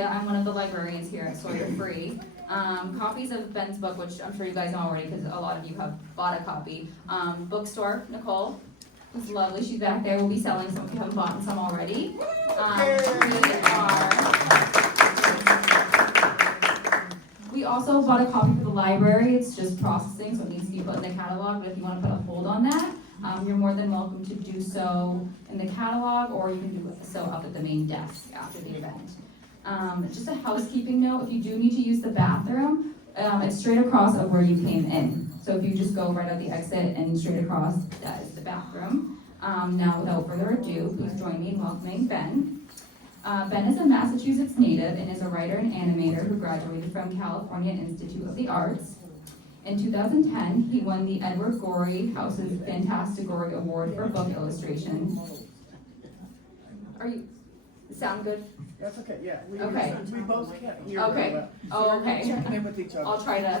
Leah. I'm one of the librarians here at Sawyer Free. Copies of Ben's book, which I'm sure you guys know already because a lot of you have bought a copy. Bookstore, Nicole, who's lovely. She's back there. We'll be selling some if you haven't bought some already. We also bought a copy for the library. It's just processing, so it needs to be put in the catalog. But if you want to put a hold on that, you're more than welcome to do so in the catalog, or you can do so up at the main desk after the event. Just a housekeeping note, if you do need to use the bathroom, it's straight across of where you came in. So if you just go right out the exit and straight across, that is the bathroom. Now, without further ado, please join me in welcoming Ben. Ben is a Massachusetts native and is a writer and animator who graduated from California Institute of the Arts. In 2010, he won the Edward Gorey House's Fantastigori Award for book illustration. Are you, sound good? That's okay, yeah. We both can't hear okay. well. Oh, okay. Checking in with each other. I'll try to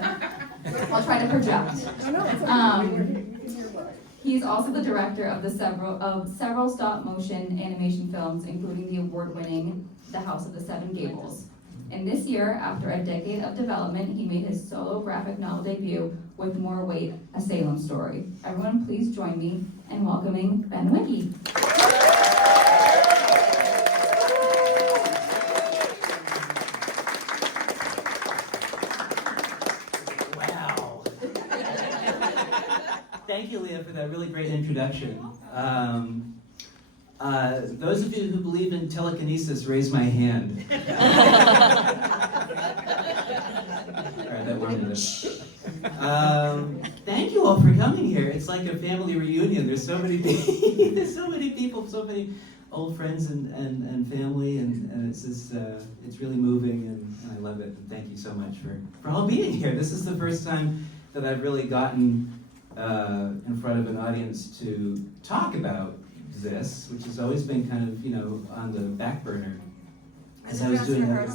project. I know, it's okay. We can hear well. He's also the director of several stop-motion animation films, including the award-winning The House of the Seven Gables. And this year, after a decade of development, he made his solo graphic novel debut with More Weight, A Salem Story. Everyone, please join me in welcoming Ben Wickey. Wow. Thank you, Leah, for that really great introduction. Those of you who believe in telekinesis, raise my hand. All right, that warmed it up. Thank you all for coming here. It's like a family reunion. There's so many there's so many people, so many old friends and family, and it's just it's really moving, and I love it. And thank you so much for all being here. This is the first time that I've really gotten in front of an audience to talk about this, which has always been kind of, on the back burner as I was doing that.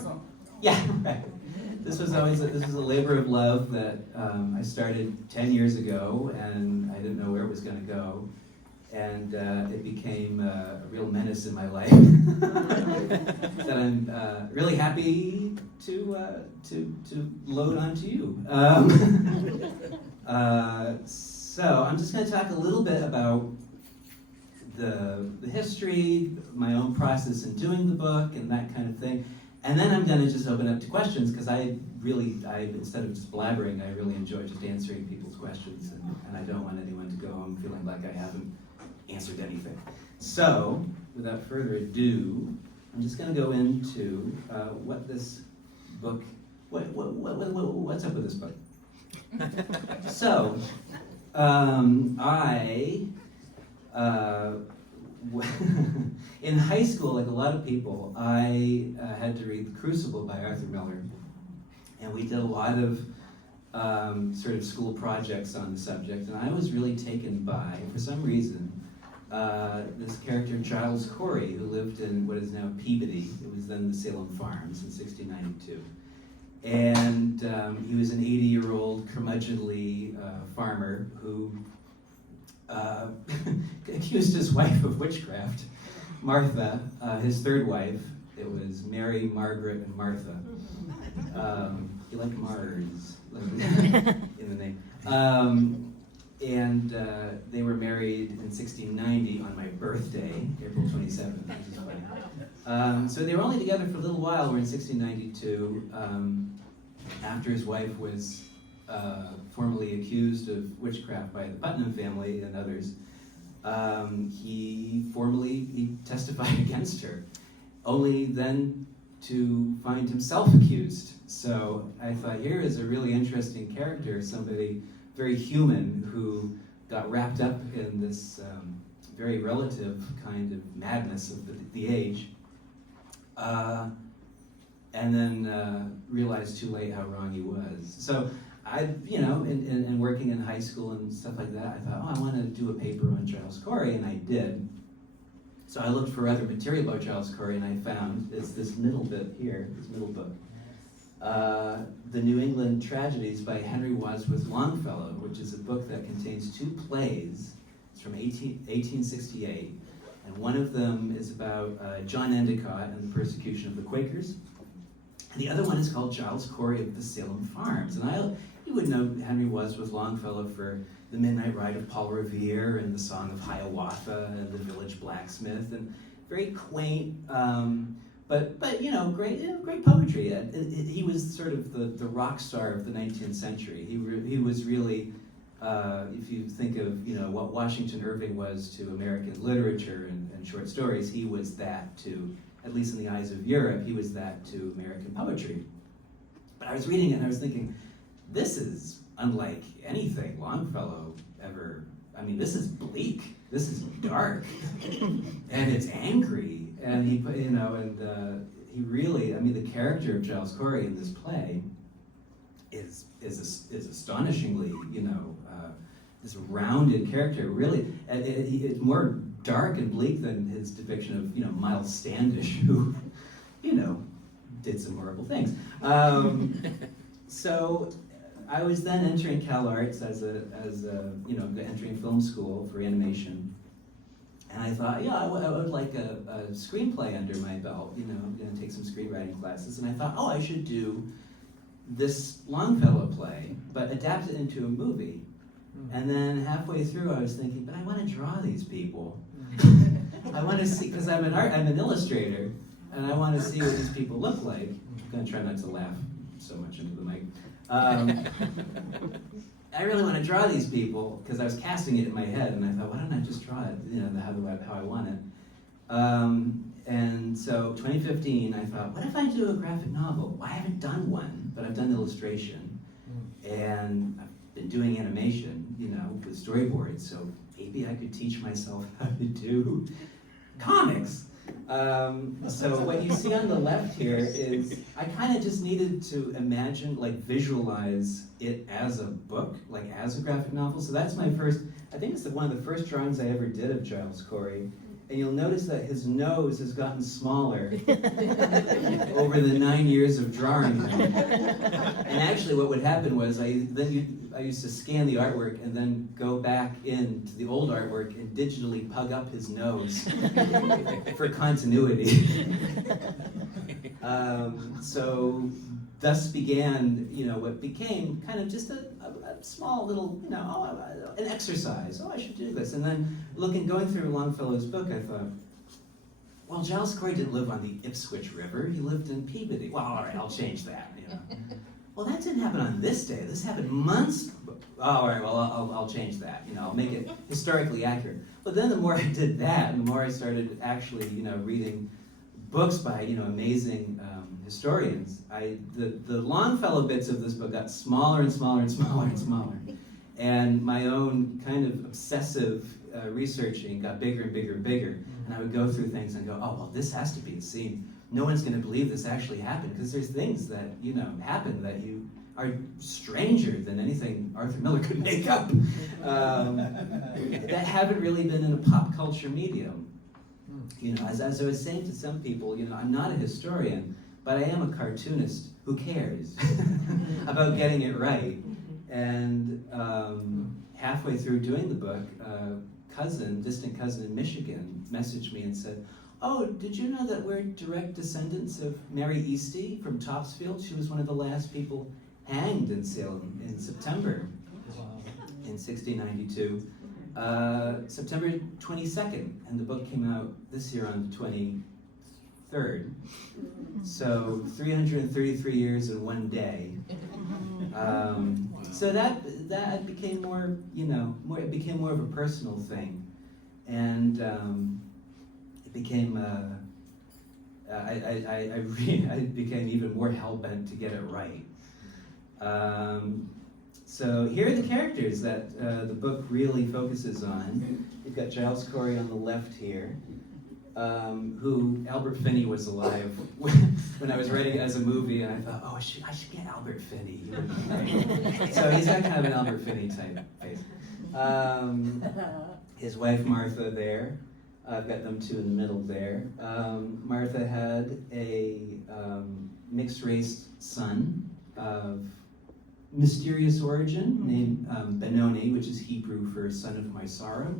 Yeah, right. This was a labor of love that I started 10 years ago, and I didn't know where it was going to go, and it became a real menace in my life that I'm really happy to load onto you. So I'm just going to talk a little bit about the history, my own process in doing the book, and that kind of thing. And then I'm going to just open up to questions, because I instead of just blabbering, I really enjoy just answering people's questions, and I don't want anyone to go home feeling like I haven't answered anything. So, without further ado, I'm just going to go into what this book, what's up with this book? So, in high school, like a lot of people, I had to read The Crucible by Arthur Miller, and we did a lot of sort of school projects on the subject, and I was really taken by, for some reason, this character Giles Corey, who lived in what is now Peabody. It was then the Salem Farms in 1692. And he was an 80-year-old curmudgeonly farmer who accused his wife of witchcraft, Martha, his third wife. It was Mary, Margaret, and Martha. He liked Mars in the name. And they were married in 1690 on my birthday, April 27th, which is funny. So they were only together for a little while. We're in 1692, after his wife was formally accused of witchcraft by the Putnam family and others. He testified against her, only then to find himself accused. So I thought, here is a really interesting character, somebody very human who got wrapped up in this very relative kind of madness of the age, and then realized too late how wrong he was. So in working in high school and stuff like that, I thought, I want to do a paper on Giles Corey, and I did. So I looked for other material about Giles Corey, and I found it's this middle bit here, this middle book, The New England Tragedies by Henry Wadsworth Longfellow, which is a book that contains two plays. It's from 1868, and one of them is about John Endicott and the persecution of the Quakers, And the other one is called Giles Corey of the Salem Farms. And you would know Henry Wadsworth Longfellow for The Midnight Ride of Paul Revere and The Song of Hiawatha and The Village Blacksmith, and very quaint, but great poetry. He was sort of the rock star of the 19th century. He was really, if you think of what Washington Irving was to American literature and short stories, he was that to, at least in the eyes of Europe, he was that to American poetry. But I was reading it and I was thinking, this is unlike anything Longfellow ever, this is bleak, this is dark, and it's angry, and he really, the character of Giles Corey in this play is astonishingly, this rounded character, really, it's more dark and bleak than his depiction of, Miles Standish, who, did some horrible things. So I was then entering Cal Arts as entering film school for animation. And I thought, I would like a screenplay under my belt, I'm gonna take some screenwriting classes. And I thought, I should do this Longfellow play, but adapt it into a movie. And then halfway through I was thinking, but I want to draw these people. I want to see, because I'm an illustrator, and I want to see what these people look like. I'm gonna try not to laugh so much into the mic. I really want to draw these people because I was casting it in my head, and I thought, why don't I just draw it, how I want it. And so 2015, I thought, what if I do a graphic novel? Well, I haven't done one, but I've done illustration, and I've been doing animation, with storyboards, so maybe I could teach myself how to do comics. So what you see on the left here is, I kind of just needed to imagine, visualize it as a book, as a graphic novel. So that's my first, I think it's one of the first drawings I ever did of Giles Corey. And you'll notice that his nose has gotten smaller over the 9 years of drawing him. And actually what would happen was, I used to scan the artwork and then go back into the old artwork and digitally pug up his nose for continuity. So thus began, what became kind of just a small little, an exercise. I should do this. And then going through Longfellow's book, I thought, well, Giles Corey didn't live on the Ipswich River. He lived in Peabody. Well, all right, I'll change that. Well, that didn't happen on this day. This happened months. All right, well, I'll change that. I'll make it historically accurate. But then the more I did that, and the more I started actually, reading books by, amazing historians, the Longfellow bits of this book got smaller and smaller and smaller and smaller. And my own kind of obsessive researching got bigger and bigger and bigger. And I would go through things and go, oh, well, this has to be a scene. No one's going to believe this actually happened, because there's things that, happen that you are stranger than anything Arthur Miller could make up, that haven't really been in a pop culture medium. As I was saying to some people, I'm not a historian, but I am a cartoonist who cares about getting it right. And halfway through doing the book, distant cousin in Michigan messaged me and said, oh, did you know that we're direct descendants of Mary Eastie from Topsfield? She was one of the last people hanged in Salem in September in 1692. September 22nd, and the book came out this year on the 23rd. So 333 years in one day. So that became more, it became more of a personal thing, and it became. I became even more hell-bent to get it right. So here are the characters that the book really focuses on. You've got Giles Corey on the left here, who Albert Finney was alive when I was writing it as a movie, and I thought, oh, I should get Albert Finney. So he's got kind of an Albert Finney type face. His wife Martha there. I've got them two in the middle there. Martha had a mixed-race son of mysterious origin named Benoni, which is Hebrew for son of my sorrow.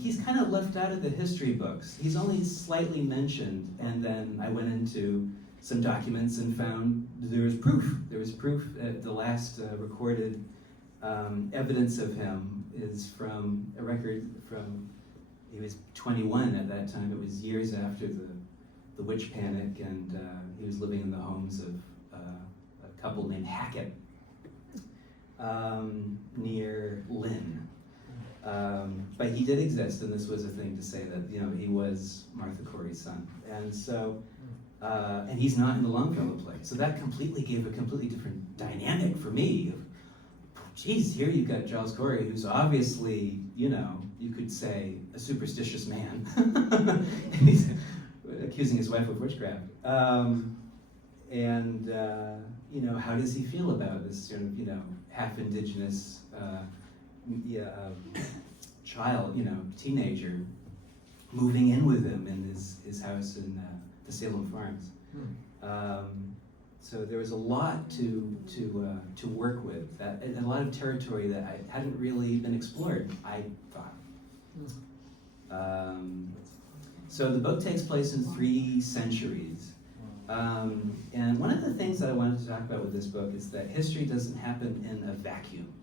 He's kind of left out of the history books. He's only slightly mentioned, and then I went into some documents and found there was proof. There was proof. The last recorded evidence of him is from a record from, he was 21 at that time. It was years after the witch panic, and he was living in the homes of a couple named Hackett near Lynn. But he did exist, and this was a thing to say that, you know, he was Martha Corey's son. And so, and he's not in the Longfellow play. So that completely gave a completely different dynamic for me. Geez, here you've got Giles Corey, who's obviously, you know, you could say a superstitious man. And he's accusing his wife of witchcraft. You know, how does he feel about this sort of, you know, half-indigenous child, you know, teenager, moving in with him in his house in the Salem Farms. So there was a lot to work with, and a lot of territory that I hadn't really been explored, I thought. So the book takes place in 3 centuries. And one of the things that I wanted to talk about with this book is that history doesn't happen in a vacuum.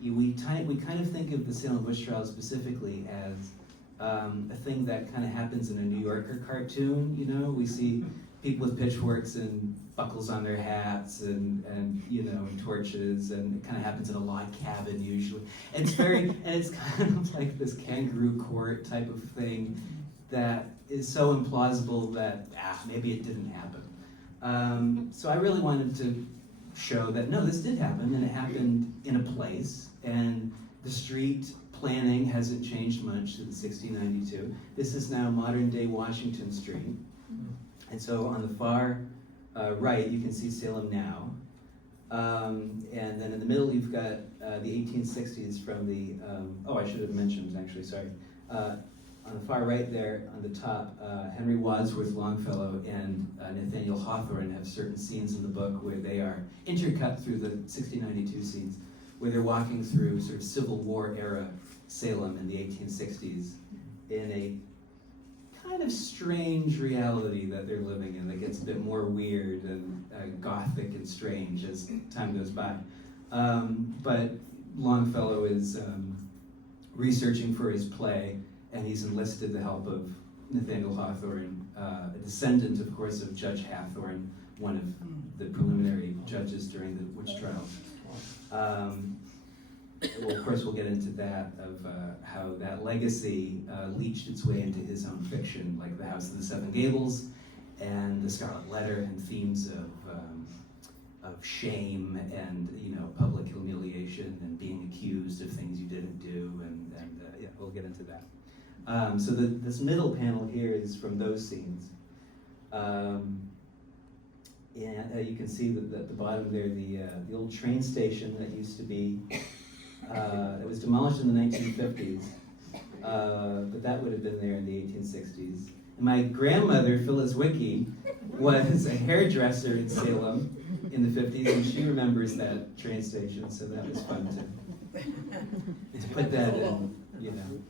We kind of think of the Salem witch trials specifically as a thing that kind of happens in a New Yorker cartoon. You know, we see people with pitchforks and buckles on their hats and you know, and torches, and it kind of happens in a log cabin usually. And it's kind of like this kangaroo court type of thing that is so implausible that maybe it didn't happen. So I really wanted to show that no, this did happen, and it happened in a place, and the street planning hasn't changed much since 1692. This is now modern day Washington Street. And so on the far right, you can see Salem now. And then in the middle, you've got the 1860s from the, I should have mentioned, actually, sorry. On the far right there, on the top, Henry Wadsworth Longfellow and Nathaniel Hawthorne have certain scenes in the book where they are intercut through the 1692 scenes, where they're walking through sort of Civil War era Salem in the 1860s in a kind of strange reality that they're living in that gets a bit more weird and gothic and strange as time goes by. But Longfellow is researching for his play, and he's enlisted the help of Nathaniel Hawthorne, a descendant, of course, of Judge Hathorne, one of the preliminary judges during the witch trials. Well, of course, we'll get into that, of how that legacy leached its way into his own fiction, like The House of the Seven Gables and The Scarlet Letter, and themes of shame and, you know, public humiliation and being accused of things you didn't do, and yeah, we'll get into that. So this middle panel here is from those scenes. And you can see that at the bottom there, the old train station that used to be, it was demolished in the 1950s, but that would have been there in the 1860s. And my grandmother, Phyllis Wickey, was a hairdresser in Salem in the 50s, and she remembers that train station, so that was fun to put that in, you know.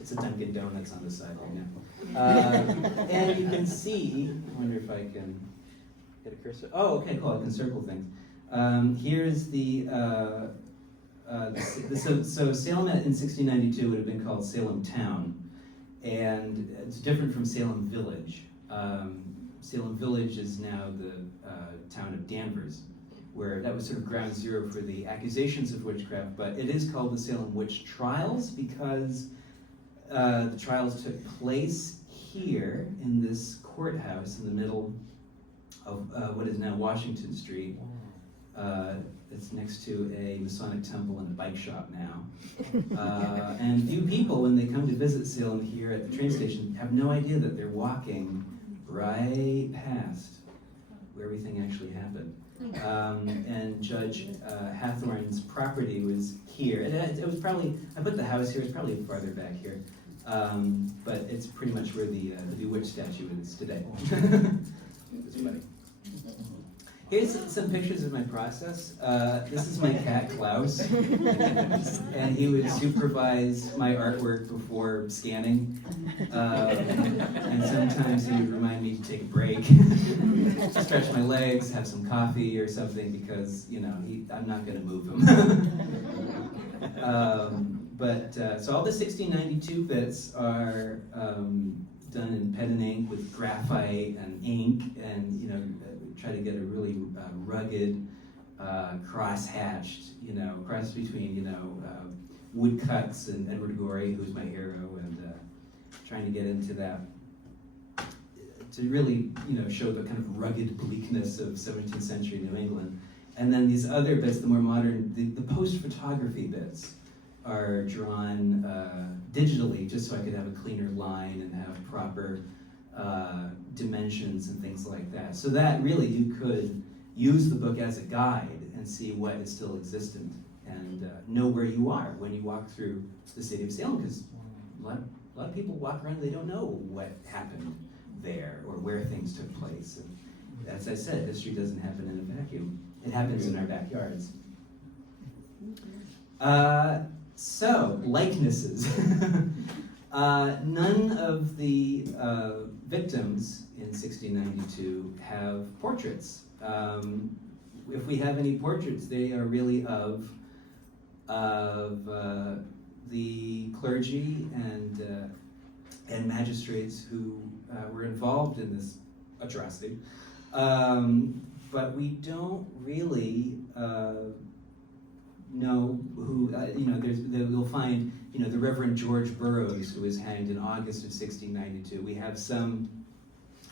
It's a Dunkin' Donuts on the side right now. And you can see, I wonder if I can get a cursor. Oh, okay, cool, I can circle things. Here's so Salem in 1692 would have been called Salem Town, and it's different from Salem Village. Salem Village is now the town of Danvers, where that was sort of ground zero for the accusations of witchcraft, but it is called the Salem Witch Trials because the trials took place here in this courthouse in the middle of what is now Washington Street. It's next to a Masonic temple and a bike shop now. And few people, when they come to visit Salem here at the train station, have no idea that they're walking right past where everything actually happened. And Judge Hathorne's property was here. It was probably, I put the house here, it's probably farther back here. But it's pretty much where the Bewitched statue is today. It's funny. Here's some pictures of my process. This is my cat, Klaus. And he would supervise my artwork before scanning. And times he would remind me to take a break, stretch my legs, have some coffee or something, because, you know, I'm not going to move him. So all the 1692 bits are done in pen and ink with graphite and ink, and, you know, try to get a really rugged, cross-hatched, you know, cross between, you know, woodcuts and Edward Gorey, who's my hero, and trying to get into that, to really, you know, show the kind of rugged bleakness of 17th century New England. And then these other bits, the more modern, the post-photography bits, are drawn digitally, just so I could have a cleaner line and have proper dimensions and things like that. So that really, you could use the book as a guide and see what is still existent, and know where you are when you walk through the city of Salem, because a lot of people walk around and they don't know what happened there or where things took place. And as I said, history doesn't happen in a vacuum. It happens in our backyards. So, likenesses. None of the victims in 1692 have portraits. If we have any portraits, they are really of the clergy and magistrates who were involved in this atrocity. But we don't really know who, you know, you'll find, you know, the Reverend George Burroughs, who was hanged in August of 1692. We have some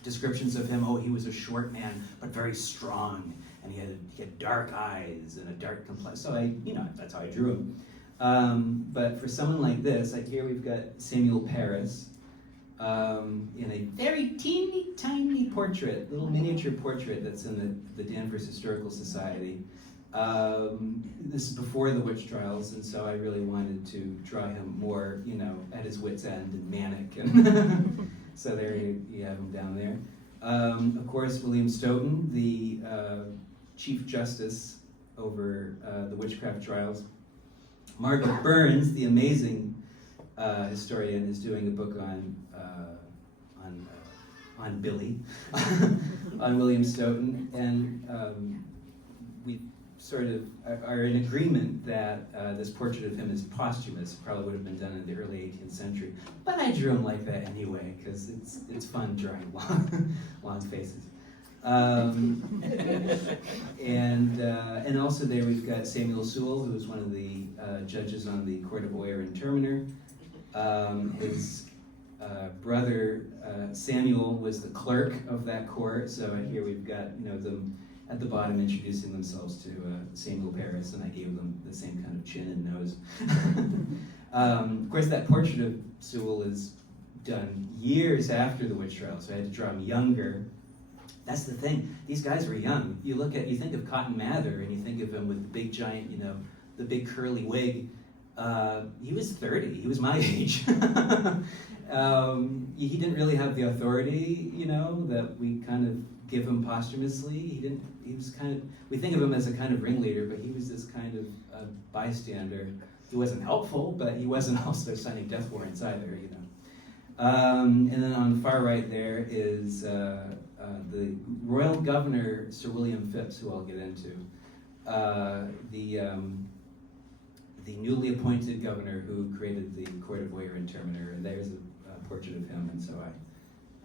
descriptions of him. Oh, he was a short man, but very strong, and he had dark eyes and a dark complexion. So that's how I drew him. But for someone like this, like here we've got Samuel Parris in a very teeny tiny portrait, little miniature portrait that's in the Danvers Historical Society. This is before the witch trials, and so I really wanted to draw him more, you know, at his wit's end and manic. And so there you have him down there. Of course, William Stoughton, the Chief Justice over the witchcraft trials. Margaret Burns, the amazing historian, is doing a book on Billy, on William Stoughton, and we sort of are in agreement that this portrait of him is posthumous. Probably would have been done in the early 18th century, but I drew him like that anyway because it's fun drawing long faces. And also there we've got Samuel Sewell, who was one of the judges on the Court of Oyer and Terminer. His brother Samuel was the clerk of that court. So here we've got, you know, them at the bottom introducing themselves to Samuel Parris, and I gave them the same kind of chin and nose. Of course, that portrait of Sewell is done years after the witch trial, so I had to draw him younger. That's the thing; these guys were young. You think of Cotton Mather, and you think of him with the big giant, you know, the big curly wig. He was 30. He was my age. He didn't really have the authority, you know, that we kind of give him posthumously. He was kind of, we think of him as a kind of ringleader, but he was this kind of bystander. He wasn't helpful, but he wasn't also signing death warrants either, you know. And then on the far right there is the Royal Governor, Sir William Phipps, who I'll get into. The newly appointed governor who created the Court of Oyer and Terminer, and there's a portrait of him, and so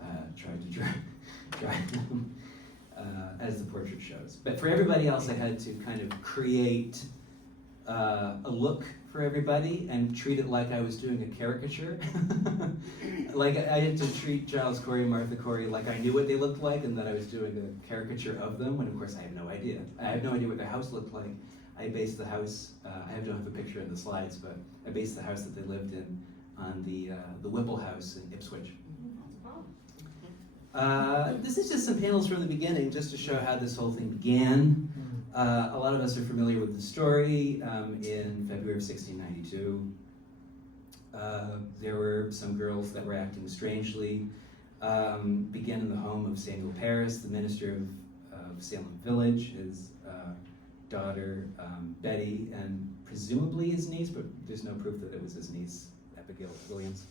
I tried to draw him as the portrait shows. But for everybody else, I had to kind of create a look for everybody and treat it like I was doing a caricature. Like I had to treat Giles Corey and Martha Corey like I knew what they looked like and that I was doing a caricature of them, when of course I have no idea. I have no idea what their house looked like. I based the house, I don't have a picture in the slides, but I based the house that they lived in on the Whipple House in Ipswich. This is just some panels from the beginning, just to show how this whole thing began. A lot of us are familiar with the story. In February of 1692, there were some girls that were acting strangely. Began in the home of Samuel Parris, the minister of Salem Village, his daughter Betty, and presumably his niece, but there's no proof that it was his niece, Abigail Williams.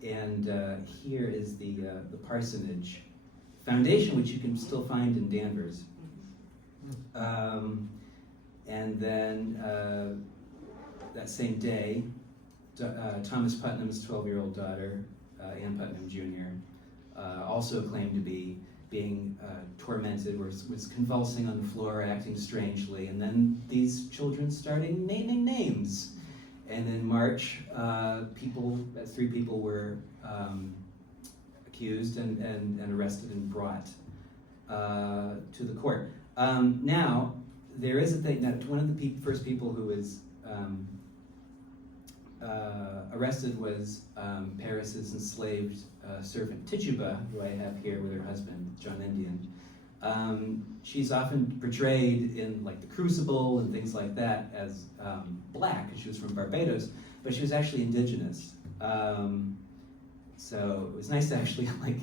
And And here is the parsonage foundation, which you can still find in Danvers. And then that same day, Thomas Putnam's 12-year-old daughter, Ann Putnam Jr., also claimed to be being tormented, was convulsing on the floor, acting strangely, and then these children started naming names. And in March, 3 people were accused and arrested and brought to the court. Now, there is a thing, that one of the first people who was arrested was Paris's enslaved servant Tituba, who I have here with her husband, John Indian. She's often portrayed in like The Crucible and things like that as black, because she was from Barbados, but she was actually indigenous. So it was nice to actually like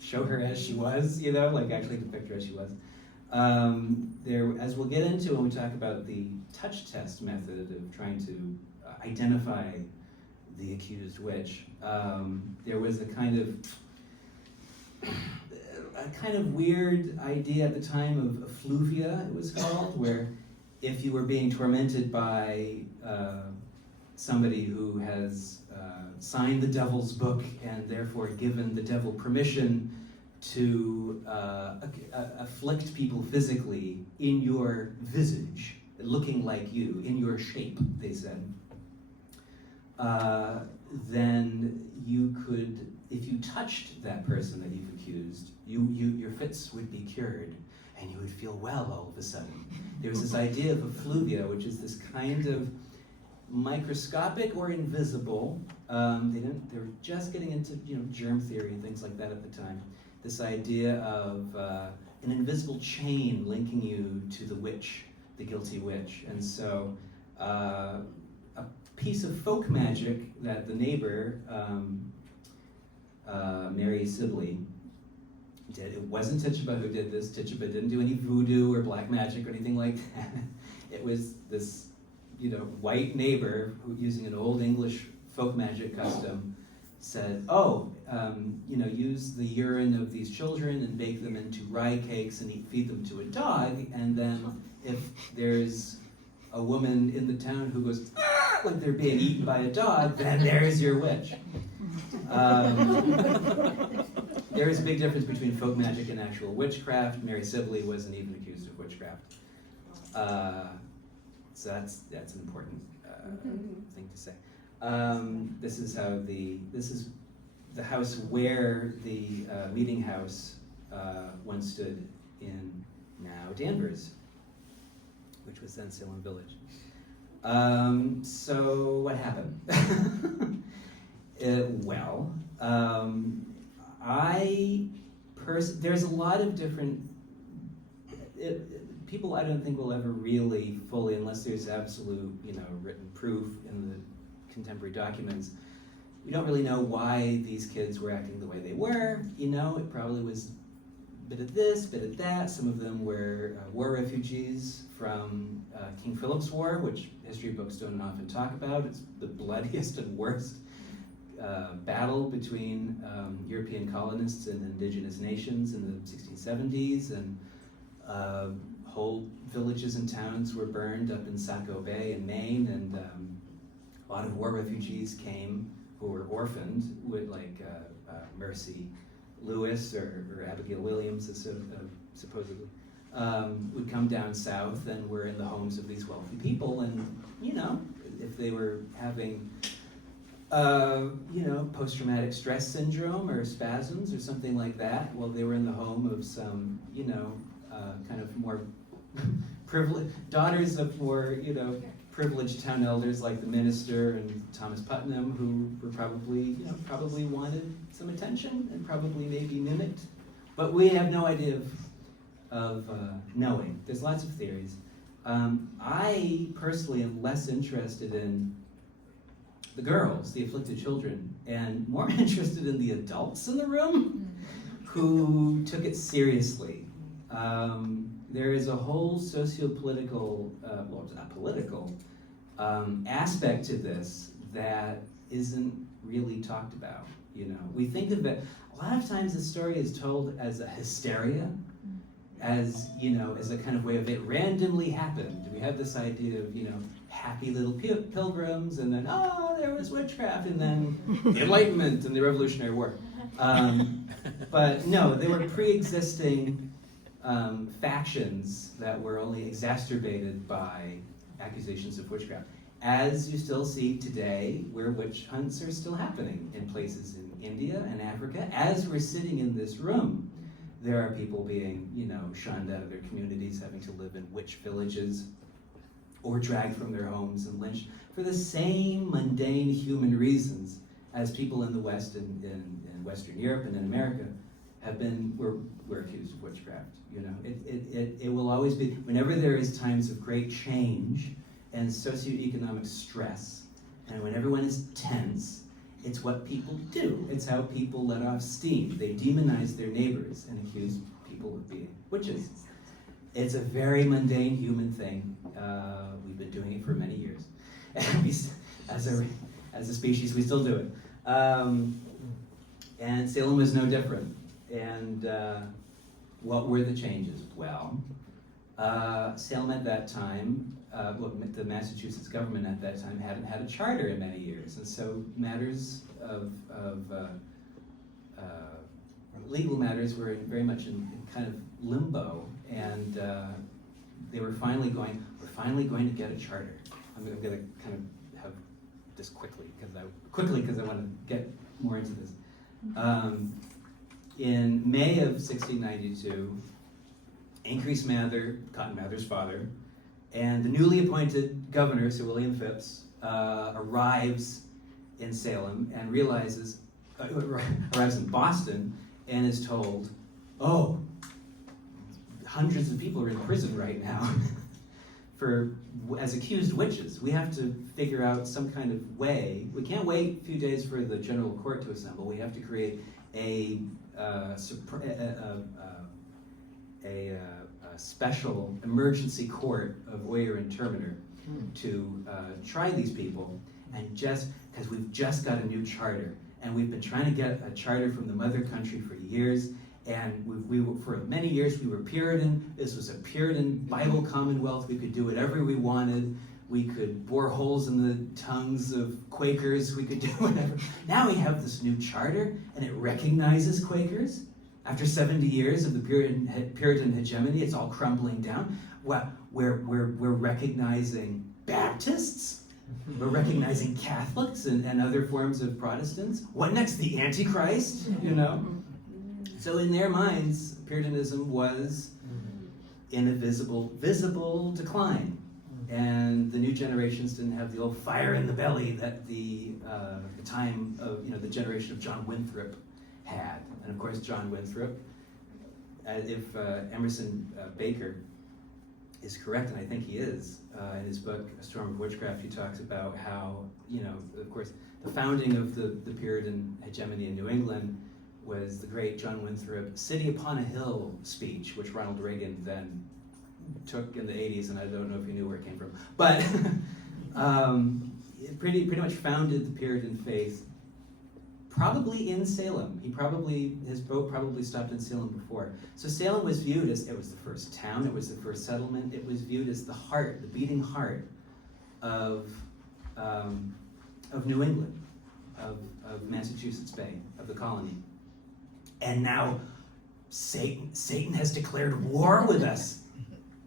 show her as she was, you know, like actually depict her as she was. There, as we'll get into when we talk about the touch test method of trying to identify the accused witch, there was a kind of weird idea at the time of effluvia, it was called, where if you were being tormented by somebody who has signed the devil's book and therefore given the devil permission to afflict people physically in your visage, looking like you, in your shape, they said, then you could, if you touched that person that you've accused, your fits would be cured and you would feel well all of a sudden. There was this idea of effluvia, which is this kind of microscopic or invisible, they were just getting into germ theory and things like that at the time, this idea of an invisible chain linking you to the witch, the guilty witch. And so a piece of folk magic that the neighbor, Mary Sibley, did. It wasn't Tituba who did this. Tituba didn't do any voodoo or black magic or anything like that. It was this, white neighbor who, using an old English folk magic custom, said, use the urine of these children and bake them into rye cakes and feed them to a dog, and then if there's a woman in the town who goes, "Ah!" like they're being eaten by a dog, then there's your witch. There is a big difference between folk magic and actual witchcraft. Mary Sibley wasn't even accused of witchcraft. So that's an important thing to say. This is the house where the meeting house once stood in now Danvers, which was then Salem Village. So what happened? There's a lot of different people I don't think will ever really fully, unless there's absolute, written proof in the contemporary documents, we don't really know why these kids were acting the way they were. It probably was a bit of this, bit of that. Some of them were war refugees from King Philip's War, which history books don't often talk about. It's the bloodiest and worst battle between European colonists and indigenous nations in the 1670s, and whole villages and towns were burned up in Saco Bay in Maine, and a lot of war refugees came who were orphaned, with Mercy Lewis or Abigail Williams, supposedly, would come down south and were in the homes of these wealthy people, and if they were having post-traumatic stress syndrome or spasms or something like that, well, they were in the home of some, kind of more privileged, daughters of more, privileged town elders like the minister and Thomas Putnam, who were probably wanted some attention and probably maybe mimicked. But we have no idea of knowing. There's lots of theories. I personally am less interested in the girls, the afflicted children, and more interested in the adults in the room who took it seriously. There is a whole socio-political, well, it's not political, aspect to this that isn't really talked about. You know, we think of it, a lot of times the story is told as a hysteria, as, you know, as a kind of way of it randomly happened. We have this idea of, you know, happy little pilgrims, and then, oh, there was witchcraft, and then the Enlightenment and the Revolutionary War. But no, they were pre-existing factions that were only exacerbated by accusations of witchcraft. As you still see today, where witch hunts are still happening in places in India and Africa. As we're sitting in this room, there are people being, you know, shunned out of their communities, having to live in witch villages, or dragged from their homes and lynched for the same mundane human reasons as people in the West and in Western Europe and in America were accused of witchcraft. You know, it will always be, whenever there is times of great change and socioeconomic stress, and when everyone is tense, it's what people do. It's how people let off steam. They demonize their neighbors and accuse people of being witches. It's a very mundane human thing. We've been doing it for many years. And as a species, we still do it. And Salem was no different. And what were the changes? Well, Salem at that time, the Massachusetts government at that time hadn't had a charter in many years. And so matters of legal matters were very much in kind of limbo. And they were finally going, we're finally going to get a charter. I'm going to kind of have this quickly because I want to get more into this. In May of 1692, Increase Mather, Cotton Mather's father, and the newly appointed governor, Sir William Phipps, arrives in Salem and arrives in Boston and is told, oh, hundreds of people are in prison right now as accused witches. We have to figure out some kind of way. We can't wait a few days for the general court to assemble. We have to create a special emergency court of Oyer and Terminer to try these people, and just because we've just got a new charter, and we've been trying to get a charter from the mother country for years, and we were, for many years we were Puritan. This was a Puritan Bible Commonwealth. We could do whatever we wanted. We could bore holes in the tongues of Quakers. We could do whatever. Now we have this new charter, and it recognizes Quakers. After 70 years of the Puritan hegemony, it's all crumbling down. Well, we're recognizing Baptists. We're recognizing Catholics and other forms of Protestants. What next? The Antichrist, you know? So in their minds, Puritanism was in a visible decline. And the new generations didn't have the old fire in the belly that the time of, you know, the generation of John Winthrop had. And of course, John Winthrop, if Emerson Baker is correct, and I think he is, in his book, A Storm of Witchcraft, he talks about how, you know, of course, the founding of the Puritan hegemony in New England was the great John Winthrop City Upon a Hill speech, which Ronald Reagan then took in the 80s, and I don't know if you knew where it came from. But it pretty much founded the Puritan faith, probably in Salem. His boat probably stopped in Salem before. So Salem was viewed as, it was the first town, it was the first settlement, it was viewed as the heart, the beating heart of New England, of Massachusetts Bay, of the colony. And now Satan has declared war with us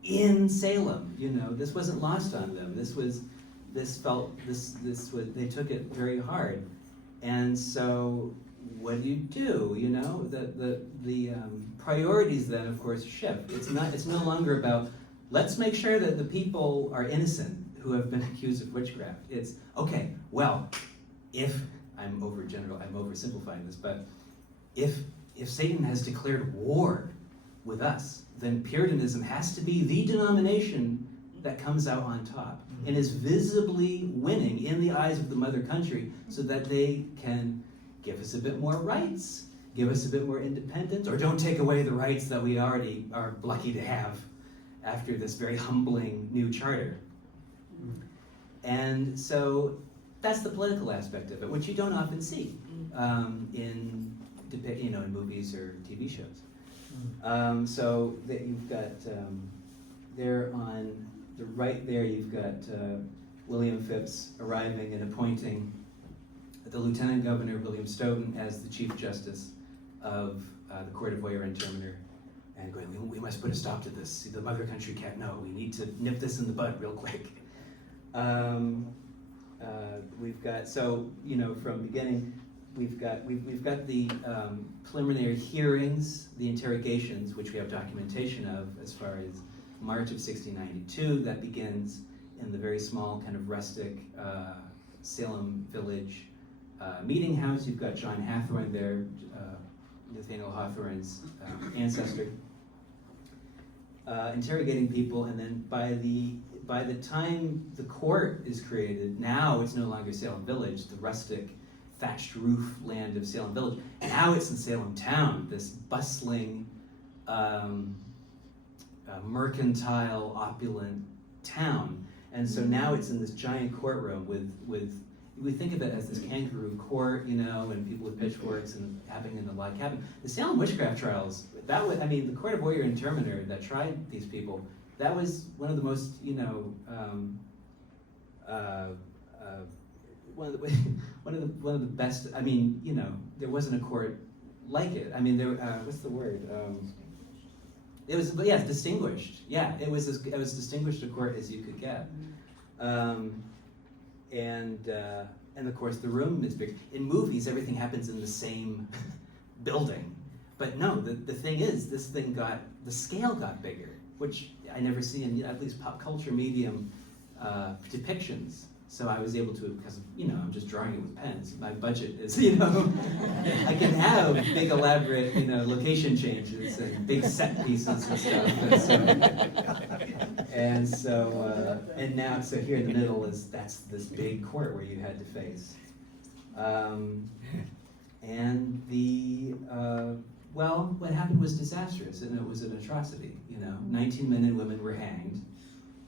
in Salem. You know, this wasn't lost on them. They took it very hard. And so what do? You know, the priorities then, of course, shift. It's no longer about, let's make sure that the people are innocent who have been accused of witchcraft. It's, okay, well, if, I'm oversimplifying this, but if Satan has declared war with us, then Puritanism has to be the denomination that comes out on top and is visibly winning in the eyes of the mother country, so that they can give us a bit more rights, give us a bit more independence, or don't take away the rights that we already are lucky to have after this very humbling new charter. And so that's the political aspect of it, which you don't often see in movies or TV shows. So that you've got there on the right there, you've got William Phipps arriving and appointing the Lieutenant Governor William Stoughton as the Chief Justice of the Court of Oyer and Terminer, and going, we must put a stop to this. The mother country can't know. We need to nip this in the bud real quick. We've got, so, from beginning, we've got the preliminary hearings, the interrogations, which we have documentation of as far as March of 1692. That begins in the very small, kind of rustic Salem village meeting house. You've got John Hathorne there, Nathaniel Hawthorne's ancestor, interrogating people, and then by the time the court is created, now it's no longer Salem Village, the rustic thatched roof land of Salem Village. Now it's in Salem Town, this bustling, mercantile, opulent town. And so now it's in this giant courtroom with we think of it as this kangaroo court, and people with pitchforks and happening in the log cabin. The Salem witchcraft trials, the Court of Oyer and Terminer that tried these people, that was one of the most, one of the best. There wasn't a court like it. What's the word? It was, distinguished. Yeah, it was as distinguished a court as you could get. And of course the room is big. In movies, everything happens in the same building. But no, the thing is, the scale got bigger, which I never see in at least pop culture medium depictions. So I was able to, because I'm just drawing it with pens. My budget is, I can have big elaborate, location changes and big set pieces and stuff. And so here in the middle that's this big court where you had to face. What happened was disastrous, and it was an atrocity. 19 men and women were hanged.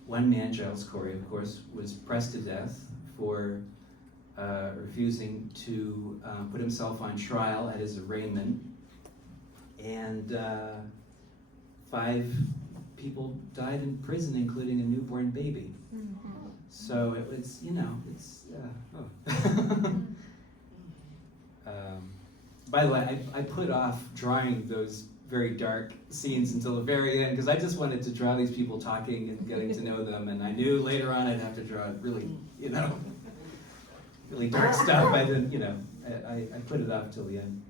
One man, Giles Corey, of course, was pressed to death for refusing to put himself on trial at his arraignment. And 5 people died in prison, including a newborn baby. Mm-hmm. So it was, by the way, I put off drawing those very dark scenes until the very end, because I just wanted to draw these people talking and getting to know them, and I knew later on I'd have to draw really, really dark stuff. I didn't, I put it off till the end.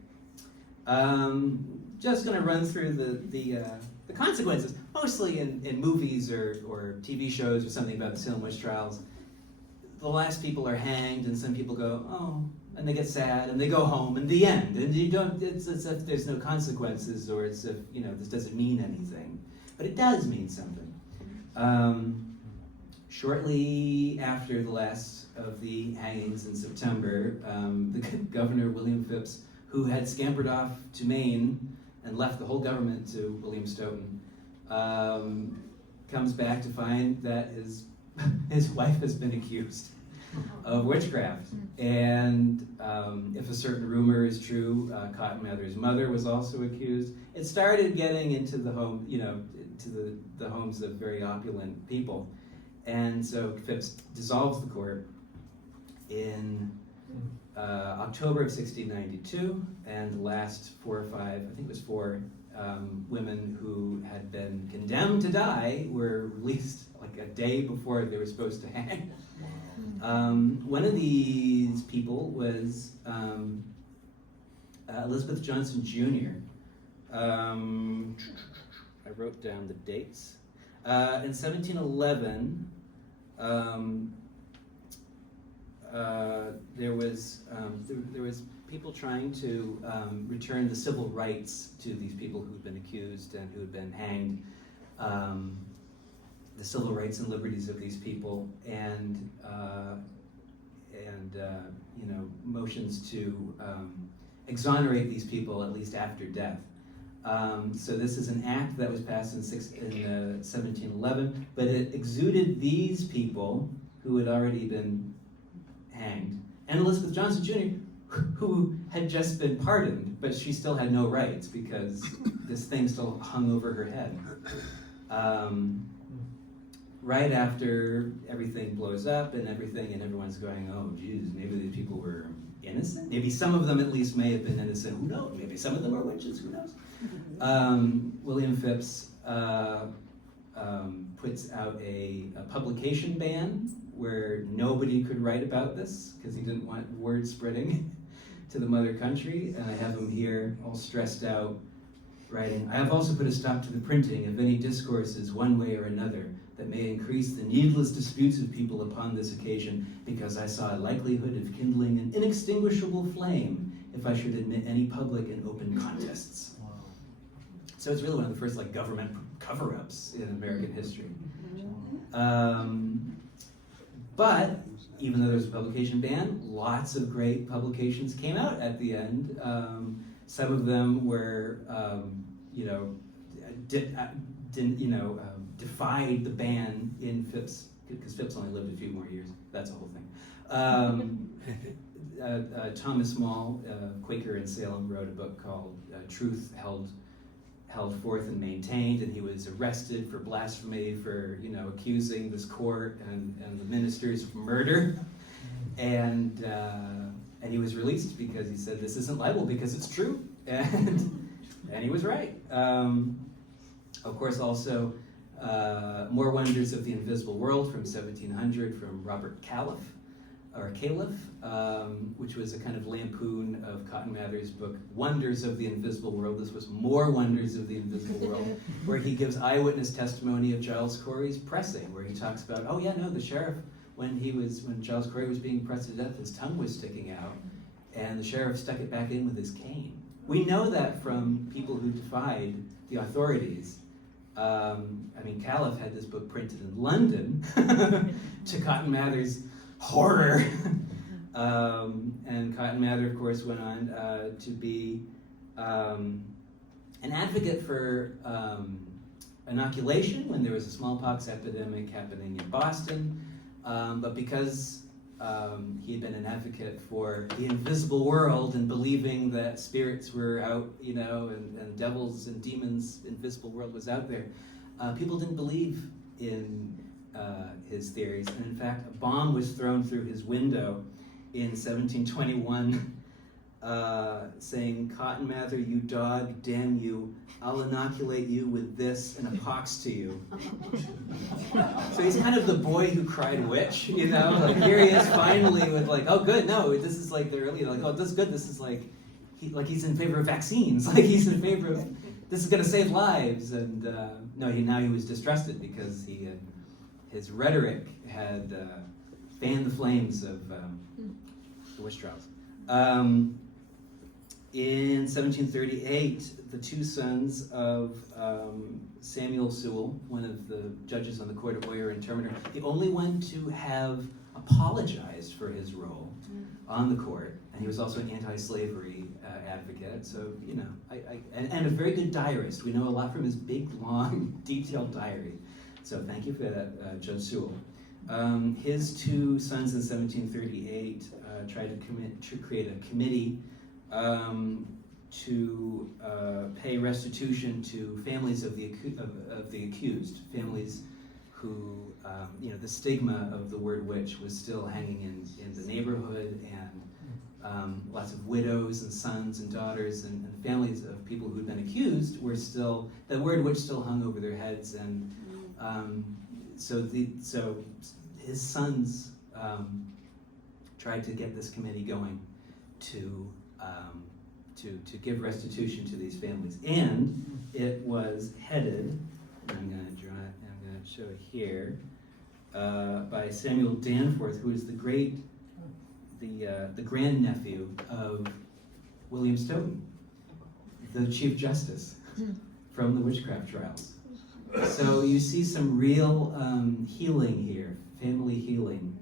Just going to run through the consequences, mostly in movies or TV shows or something about the Salem witch trials. The last people are hanged, and some people go, oh, and they get sad, and they go home, and the end. And you don't, it's as if there's no consequences, or it's if, this doesn't mean anything. But it does mean something. Shortly after the last of the hangings in September, the Governor, William Phipps, who had scampered off to Maine and left the whole government to William Stoughton, comes back to find that his wife has been accused of witchcraft. And if a certain rumor is true, Cotton Mather's mother was also accused. It started getting into the home, to the homes of very opulent people. And so Phipps dissolves the court in October of 1692, and the last 4 or 5, I think it was 4, women who had been condemned to die were released like a day before they were supposed to hang. One of these people was Elizabeth Johnson Jr. I wrote down the dates. In 1711, there was people trying to return the civil rights to these people who'd been accused and who had been hanged, the civil rights and liberties of these people, and motions to exonerate these people at least after death. So this is an act that was passed in 1711, but it exuded these people who had already been hanged, and Elizabeth Johnson Jr., who had just been pardoned, but she still had no rights because this thing still hung over her head. Right after everything blows up and everyone's going, oh, geez, maybe these people were innocent. Maybe some of them at least may have been innocent. Who knows? Maybe some of them were witches. Who knows? William Phipps puts out a publication ban where nobody could write about this because he didn't want word spreading to the mother country. And I have him here all stressed out writing, I have also put a stop to the printing of any discourses one way or another that may increase the needless disputes of people upon this occasion, because I saw a likelihood of kindling an inextinguishable flame if I should admit any public and open contests. Wow. So it's really one of the first government cover-ups in American history. But even though there was a publication ban, lots of great publications came out at the end. Some of them were, defied the ban in Phipps, because Phipps only lived a few more years. That's the whole thing. Thomas Mall, Quaker in Salem, wrote a book called Truth Held Forth and Maintained, and he was arrested for blasphemy for, accusing this court and the ministers of murder. And he was released because he said, this isn't libel because it's true. And he was right. Of course, also, More Wonders of the Invisible World from 1700 from Robert Califf, which was a kind of lampoon of Cotton Mather's book, Wonders of the Invisible World. This was More Wonders of the Invisible World, where he gives eyewitness testimony of Giles Corey's pressing, where he talks about, oh yeah, no, the sheriff, when Giles Corey was being pressed to death, his tongue was sticking out, and the sheriff stuck it back in with his cane. We know that from people who defied the authorities. Califf had this book printed in London to Cotton Mather's horror. And Cotton Mather, of course, went on to be an advocate for inoculation when there was a smallpox epidemic happening in Boston. But because he had been an advocate for the invisible world and believing that spirits were out, and devils and demons, invisible world was out there, people didn't believe in his theories. And in fact, a bomb was thrown through his window in 1721, saying, Cotton Mather, you dog, damn you, I'll inoculate you with this and a pox to you. So he's kind of the boy who cried witch, here he is finally with oh good, no, this is the early, oh this is good, this is he's in favor of vaccines, he's in favor of, this is gonna save lives, and no, he was distrusted because his rhetoric had fanned the flames of the witch trials. In 1738, the two sons of Samuel Sewall, one of the judges on the Court of Oyer and Terminer, the only one to have apologized for his role on the court, and he was also an anti-slavery advocate, so, and a very good diarist. We know a lot from his big, long, detailed diary. So thank you for that, Judge Sewall. His two sons in 1738 tried to create a committee to pay restitution to families of the accused, families who, the stigma of the word witch was still hanging in the neighborhood, and lots of widows and sons and daughters and families of people who'd been accused were still, the word witch still hung over their heads, and so his sons tried to get this committee going to give restitution to these families, and it was headed. I'm going to draw it. I'm going to show it here by Samuel Danforth, who is the grandnephew of William Stoughton, the Chief Justice from the witchcraft trials. So you see some real healing here, family healing.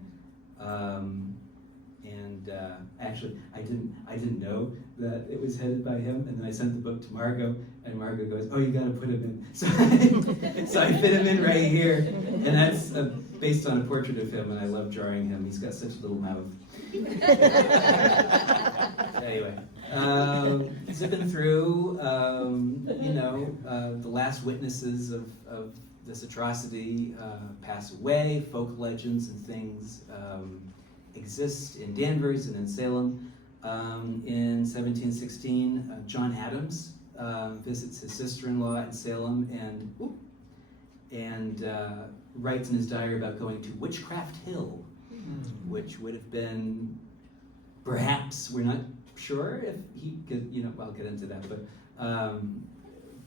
Actually, I didn't know that it was headed by him, and then I sent the book to Margot, and Margot goes, "Oh, you got to put him in." So I fit him in right here, and that's based on a portrait of him, and I love drawing him. He's got such a little mouth. Anyway, zipping through, the last witnesses of this atrocity pass away. Folk legends and things exist in Danvers and in Salem. In 1716, John Adams visits his sister-in-law in Salem and writes in his diary about going to Witchcraft Hill, which would have been, perhaps, we're not sure if he could, I'll get into that, but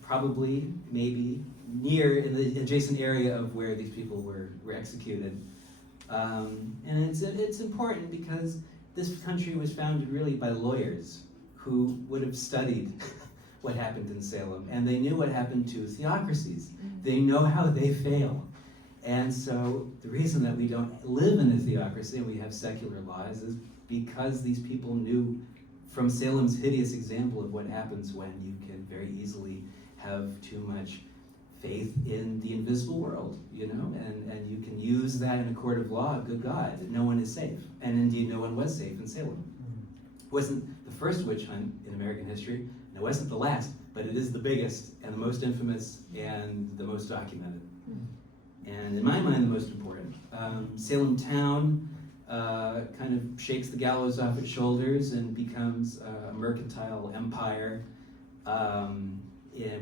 probably, maybe, near in the adjacent area of where these people were executed. And it's important because this country was founded really by lawyers who would have studied what happened in Salem, and they knew what happened to theocracies. They know how they fail. And so the reason that we don't live in a theocracy and we have secular laws is because these people knew from Salem's hideous example of what happens when you can very easily have too much faith in the invisible world, and you can use that in a court of law. Good God, no one is safe. And indeed, no one was safe in Salem. It wasn't the first witch hunt in American history, and it wasn't the last, but it is the biggest and the most infamous and the most documented. And in my mind, the most important. Salem town kind of shakes the gallows off its shoulders and becomes a mercantile empire.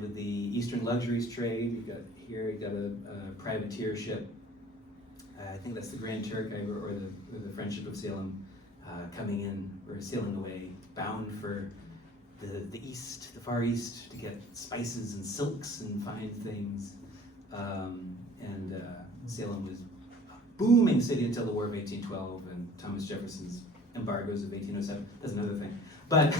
With the Eastern luxuries trade, you got a privateer ship. I think that's the Grand Turk or the Friendship of Salem coming in or sailing away, bound for the east, the far east, to get spices and silks and fine things. Salem was a booming city until the War of 1812 and Thomas Jefferson's embargoes of 1807. That's another thing. But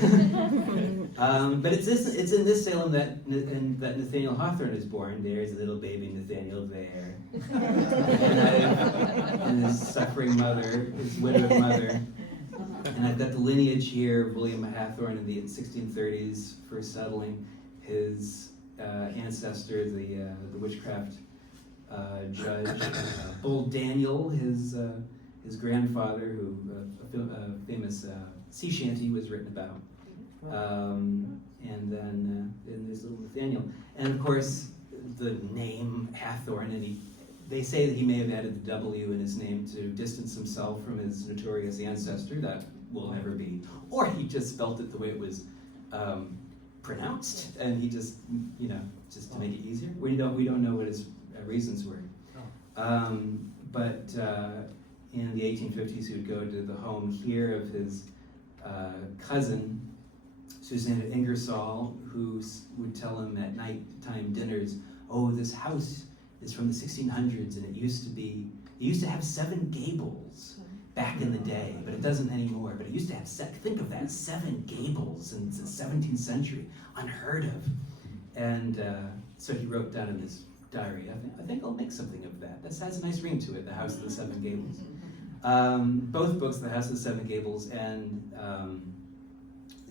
it's in this Salem that Nathaniel Hawthorne is born. There's a little baby Nathaniel there, and his suffering mother, his widowed mother. And I've got the lineage here of William Hathorne in the 1630s, first settling. His ancestor, the witchcraft judge, Bull Daniel, his grandfather, who a famous sea shanty was written about, and then there's little Nathaniel, and of course the name Hathorne, and they say that he may have added the W in his name to distance himself from his notorious ancestor. That will never be, or he just spelt it the way it was pronounced, and he just to make it easier. We don't know what his reasons were, but in the 1850s, he would go to the home here of his cousin, Susanna Ingersoll, who would tell him at nighttime dinners, "Oh, this house is from the 1600s, and it used to have 7 gables back in the day, but it doesn't anymore. But it used to have, think of that, 7 gables in the 17th century, unheard of." And so he wrote down in his diary, I think I'll make something of that. That has a nice ring to it, The House of the 7 Gables. Both books, The House of the 7 Gables and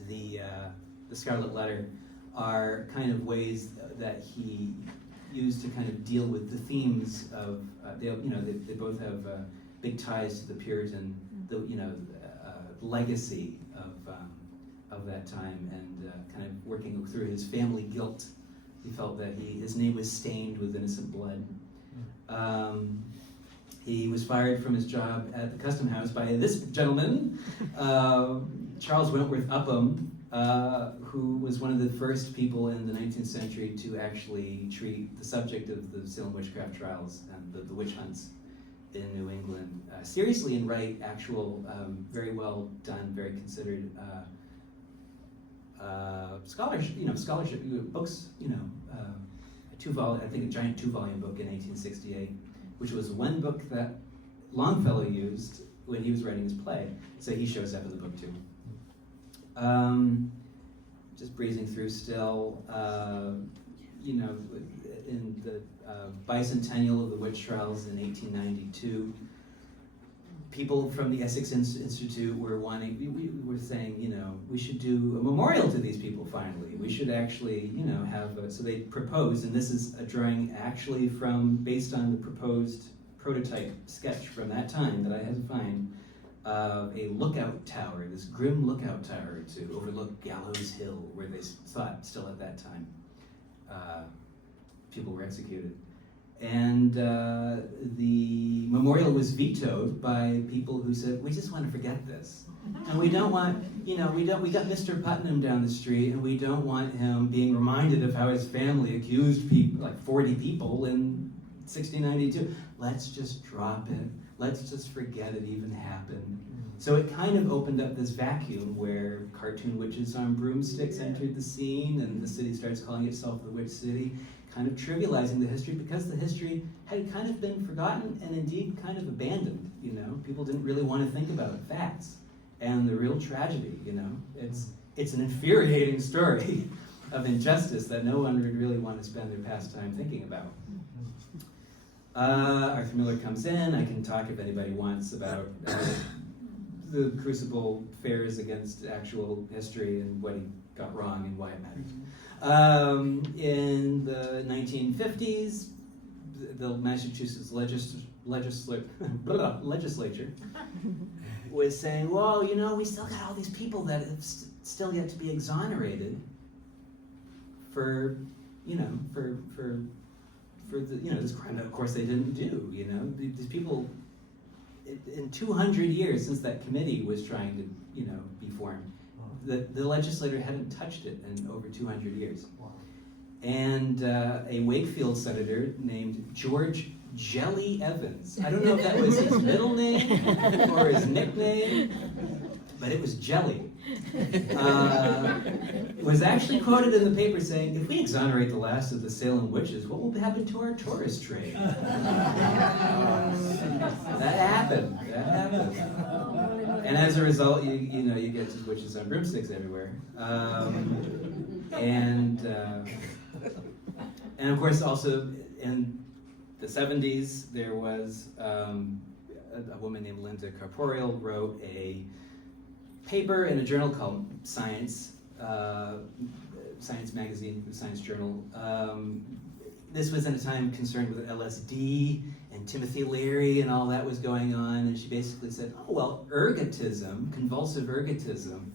the Scarlet Letter, are kind of ways that he used to kind of deal with the themes of they both have big ties to the Puritan legacy of that time, and kind of working through his family guilt. He felt that his name was stained with innocent blood. He was fired from his job at the Custom House by this gentleman, Charles Wentworth Upham, who was one of the first people in the 19th century to actually treat the subject of the Salem witchcraft trials and the witch hunts in New England seriously, and write actual, very well done, very considered scholarship books. I think a giant 2-volume book in 1868, which was one book that Longfellow used when he was writing his play. So he shows up in the book too. Just breezing through still, in the bicentennial of the witch trials in 1892, people from the Essex Institute were wanting, we were saying, you know, we should do a memorial to these people finally. We should actually, you know, so they proposed, and this is a drawing actually based on the proposed prototype sketch from that time that I had to find, a lookout tower, this grim lookout tower to overlook Gallows Hill, where they thought still at that time people were executed. And the memorial was vetoed by people who said, we just want to forget this. And we don't want, you know, we got Mr. Putnam down the street, and we don't want him being reminded of how his family accused people, like 40 people in 1692. Let's just drop it. Let's just forget it even happened. So it kind of opened up this vacuum where cartoon witches on broomsticks entered the scene, and the city starts calling itself the Witch City, kind of trivializing the history because the history had kind of been forgotten and indeed kind of abandoned, you know? People didn't really want to think about facts and the real tragedy, you know? It's an infuriating story of injustice that no one would really want to spend their past time thinking about. Arthur Miller comes in. I can talk if anybody wants about the Crucible fares against actual history and what he got wrong and why it matters. In the 1950s, the Massachusetts legislature was saying, well, you know, we still got all these people that have still yet to be exonerated for the, you know, this crime that of course they didn't do, you know. These people, in 200 years since that committee was trying to, you know, be formed, the legislator hadn't touched it in over 200 years. Wow. And a Wakefield senator named George Jelly Evans, I don't know if that was his middle name or his nickname, but it was Jelly, was actually quoted in the paper saying, if we exonerate the last of the Salem witches, what will happen to our tourist trade? That happened. And as a result, you know, you get witches on broomsticks everywhere. And of course, also in the 70s, there was a woman named Linda Corporeal wrote a paper in a journal called Science magazine, Science Journal. This was at a time concerned with LSD and Timothy Leary and all that was going on, and she basically said, oh, well, ergotism, convulsive ergotism,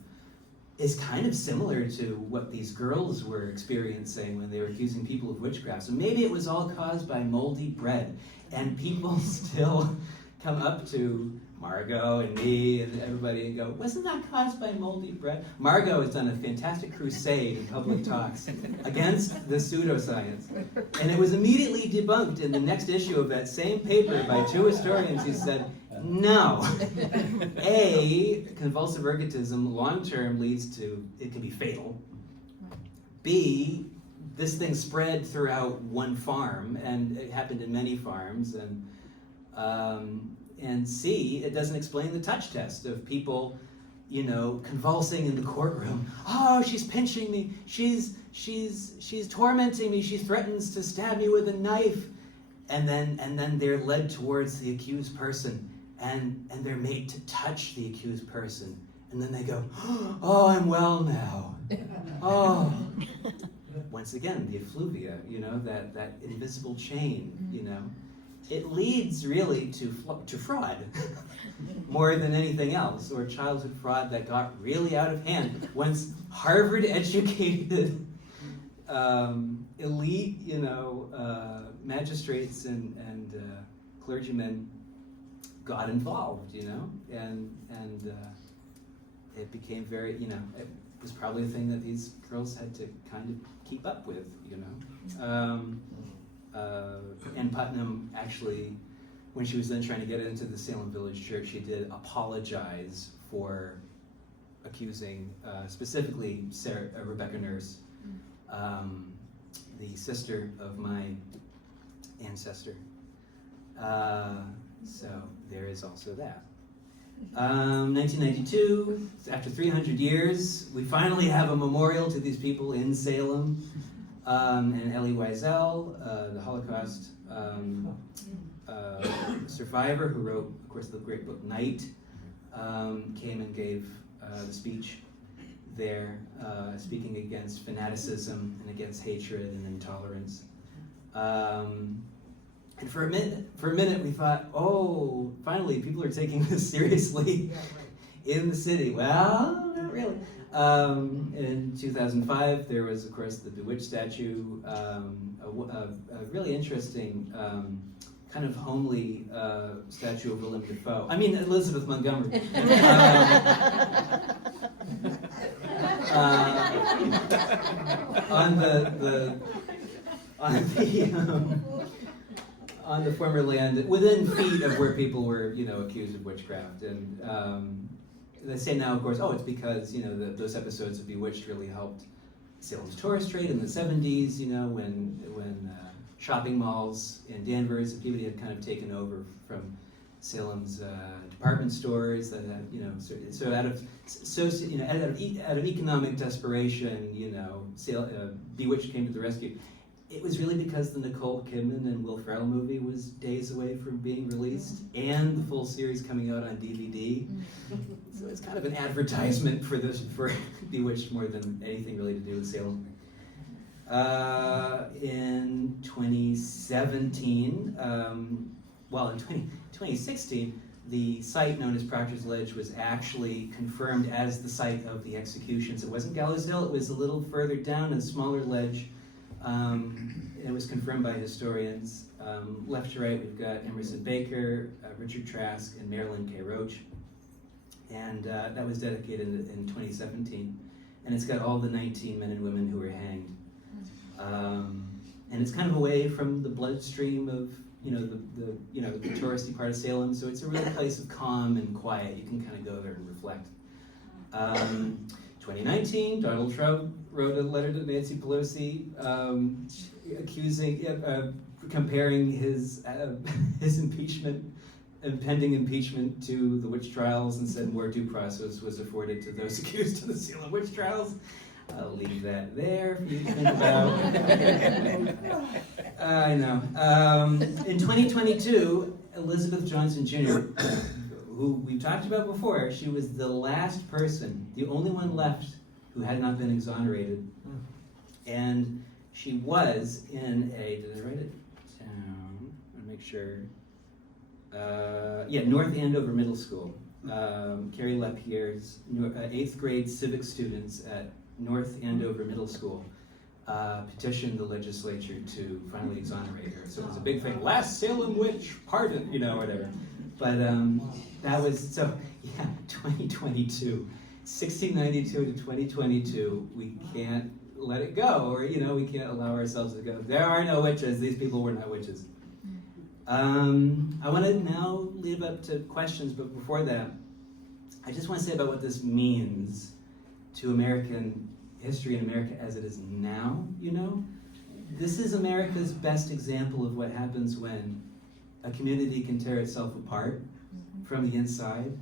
is kind of similar to what these girls were experiencing when they were accusing people of witchcraft. So maybe it was all caused by moldy bread, and people still come up to Margot and me and everybody and go, wasn't that caused by moldy bread? Margot has done a fantastic crusade in public talks against the pseudoscience. And it was immediately debunked in the next issue of that same paper by two historians who said, no. A, convulsive ergotism long-term leads to, it can be fatal. B, this thing spread throughout one farm, and it happened in many farms, and C, it doesn't explain the touch test of people, you know, convulsing in the courtroom. Oh, she's pinching me. She's tormenting me. She threatens to stab me with a knife. And then they're led towards the accused person, and they're made to touch the accused person. And then they go, oh, I'm well now. Oh. Once again, the effluvia, you know, that invisible chain, you know. It leads really to fraud more than anything else, or childhood fraud that got really out of hand. Once Harvard-educated elite, you know, magistrates and clergymen got involved, you know, and it became very, you know, it was probably a thing that these girls had to kind of keep up with, you know. And Putnam actually, when she was then trying to get into the Salem Village Church, she did apologize for accusing specifically Rebecca Nurse, the sister of my ancestor. So there is also that. 1992, after 300 years, we finally have a memorial to these people in Salem. And Elie Wiesel, the Holocaust survivor who wrote, of course, the great book Night, came and gave the speech there, speaking against fanaticism and against hatred and intolerance. And for a minute we thought, oh, finally people are taking this seriously in the city. Well, not really. In 2005, there was, of course, the Bewitched statue, a really interesting kind of homely statue of Willem Dafoe. I mean, Elizabeth Montgomery. On the former land, within feet of where people were, accused of witchcraft, and they say now, of course, oh, it's because those episodes of Bewitched really helped Salem's tourist trade in the 70s, when shopping malls in Danvers and Peabody had kind of taken over from Salem's department stores that had, so out of economic desperation, Bewitched came to the rescue. It was really because the Nicole Kidman and Will Ferrell movie was days away from being released, and the full series coming out on DVD. So it's kind of an advertisement for Bewitched more than anything really to do with Salem. In 2017, in 2016, the site known as Proctor's Ledge was actually confirmed as the site of the executions. It wasn't Gallows Hill, it was a little further down, a smaller ledge. It was confirmed by historians. Left to right, we've got Emerson Baker, Richard Trask, and Marilyn K. Roach. And that was dedicated in 2017. And it's got all the 19 men and women who were hanged. And it's kind of away from the bloodstream of the touristy part of Salem, so it's a real place of calm and quiet. You can kind of go there and reflect. 2019, Donald Trump wrote a letter to Nancy Pelosi, comparing his impending impeachment to the witch trials, and said more due process was afforded to those accused of the Salem witch trials. I'll leave that there for you to think about. I know. In 2022, Elizabeth Johnson Jr., who we've talked about before, she was the last person, the only one left who had not been exonerated. And she was in did I write it down? I want to make sure. North Andover Middle School. Carrie Lapierre's 8th grade civics students at North Andover Middle School petitioned the legislature to finally exonerate her. So it was a big thing. Last Salem witch pardon, whatever. But that was, 2022. 1692 to 2022, we can't let it go, or, we can't allow ourselves to go, there are no witches, these people were not witches. I want to now lead up to questions, but before that, I just want to say about what this means to American history and America as it is now, This is America's best example of what happens when a community can tear itself apart from the inside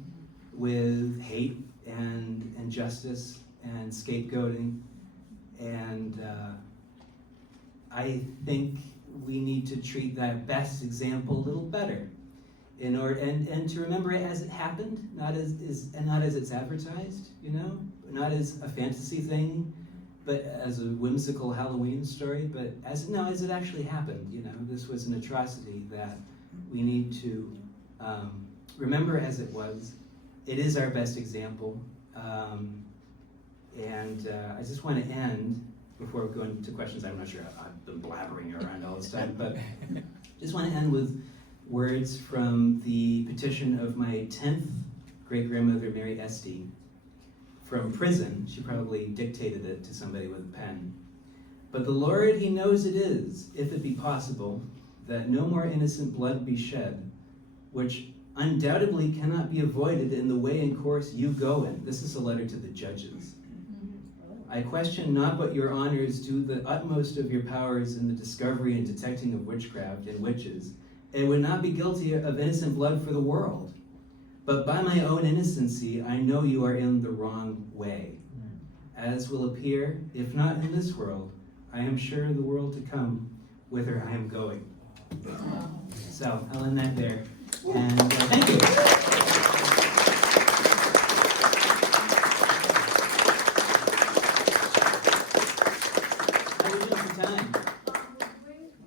with hate and injustice and scapegoating. And I think we need to treat that best example a little better in order and to remember it as it happened, not as it's advertised, not as a fantasy thing, but as a whimsical Halloween story, but as it actually happened. This was an atrocity that we need to remember as it was. It is our best example, and I just want to end before we go into questions. I'm not sure I've been blabbering around all this time, but just want to end with words from the petition of my 10th great-grandmother, Mary Estey, from prison. She probably dictated it to somebody with a pen. But the Lord, he knows it is, if it be possible, that no more innocent blood be shed, which undoubtedly cannot be avoided in the way and course you go in. This is a letter to the judges. I question not but your honors do the utmost of your powers in the discovery and detecting of witchcraft and witches, and would not be guilty of innocent blood for the world. But by my own innocency, I know you are in the wrong way. As will appear, if not in this world, I am sure the world to come, whither I am going. So I'll end that there. And thank you. How are we doing for time?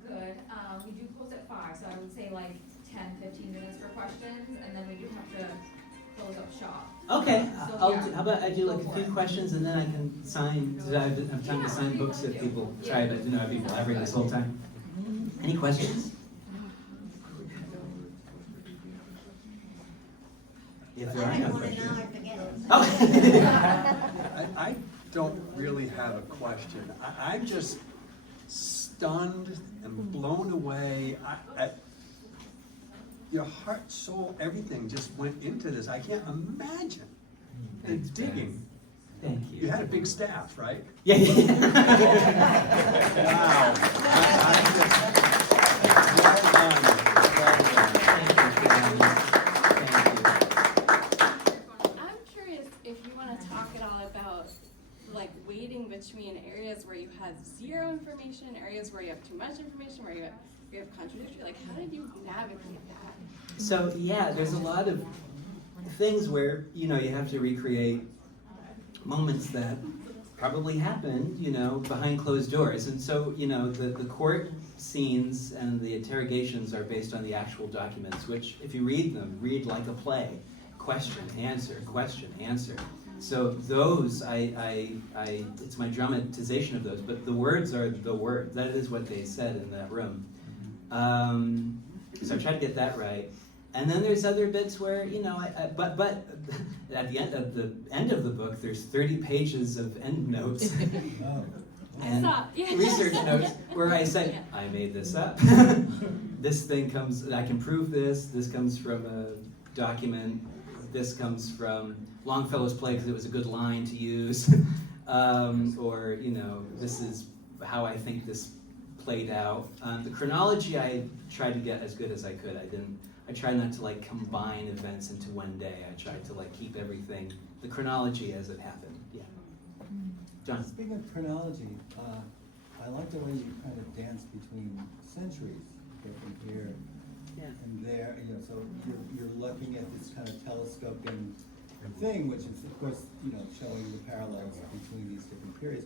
Good. We do close at 5, so I would say like 10-15 minutes for questions, and then we do have to close up shop. Okay, So, how about I do like Go a for few it. questions and then I can sign, so I have time to sign books if people, sorry, I didn't know I'd be blabbering this whole time. Any questions? If there are no questions. Oh. I don't really have a question. I'm just stunned and blown away. Your heart, soul, everything just went into this. I can't imagine the Thanks, Ben. digging. Thank you. You had a big staff, right? Yeah. Wow. Well done. I'm curious if you want to talk at all about like weighting between areas where you have zero information, areas where you have too much information, where you have contradictory. Like, how did you navigate that? So yeah, there's a lot of things where, you know, you have to recreate moments that probably happened, you know, behind closed doors. And so, you know, the court scenes and the interrogations are based on the actual documents, which if you read them, read like a play. Question, answer, question, answer. So those, it's my dramatization of those, but the words are the words. That is what they said in that room. So I try to get that right. And then there's other bits where, you know, but at the end of the book, there's 30 pages of endnotes and Yeah. research notes where I say, I made this up. This thing comes, I can prove this. This comes from a document. This comes from Longfellow's play because it was a good line to use. Or, you know, this is how I think this played out. The chronology I tried to get as good as I could. I tried not to like combine events into one day. I tried to like keep everything, the chronology as it happened. Yeah. John. Speaking of chronology, I like the way you kind of dance between centuries, from here and there. You know, so you're looking at this kind of telescoping thing, which is of course, you know, showing the parallels between these different periods.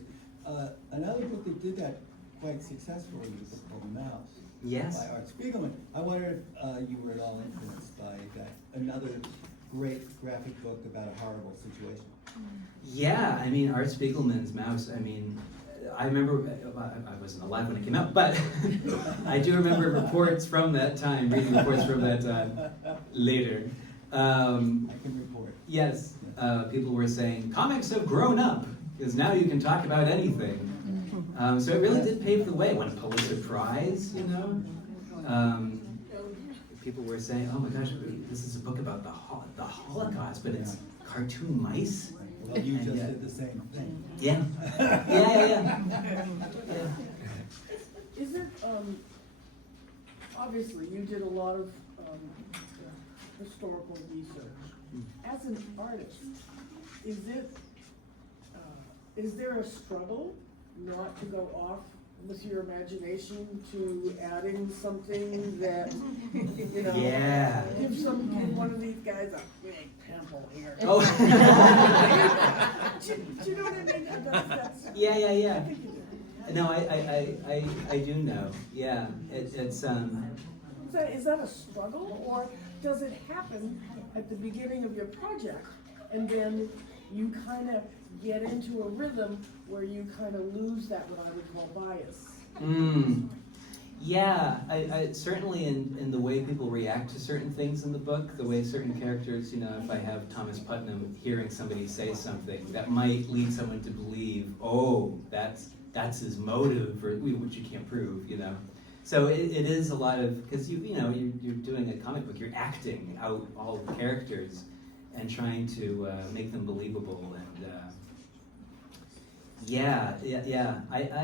Another book that did that quite successfully was a book called Mouse. Yes. By Art Spiegelman. I wonder if you were at all influenced by that. Another great graphic book about a horrible situation. Yeah, I mean, Art Spiegelman's Mouse, I mean, I remember, I wasn't alive when it came out, but I do remember reports from that time, reading reports from that time later. I can report. Yes, people were saying, comics have grown up, because now you can talk about anything. So it really did pave the way. Won a Pulitzer Prize, you know. People were saying, "Oh my gosh, this is a book about the Holocaust, but it's cartoon mice." Well, you just did the same thing. Yeah. Yeah. Is it, obviously, you did a lot of historical research. As an artist, is there a struggle not to go off with your imagination to adding something that, you know, give one of these guys a big pimple here. Oh. Do you know what I mean? That's, Yeah. I think you do. No, I do know. Yeah, it's Is that a struggle, or does it happen at the beginning of your project, and then you kind of get into a rhythm where you kind of lose that, what I would call bias? Yeah, I certainly in the way people react to certain things in the book, the way certain characters, you know, if I have Thomas Putnam hearing somebody say something, that might lead someone to believe, oh, that's his motive, or which you can't prove, you know. So it is a lot of, because you're doing a comic book, you're acting out all the characters and trying to make them believable, and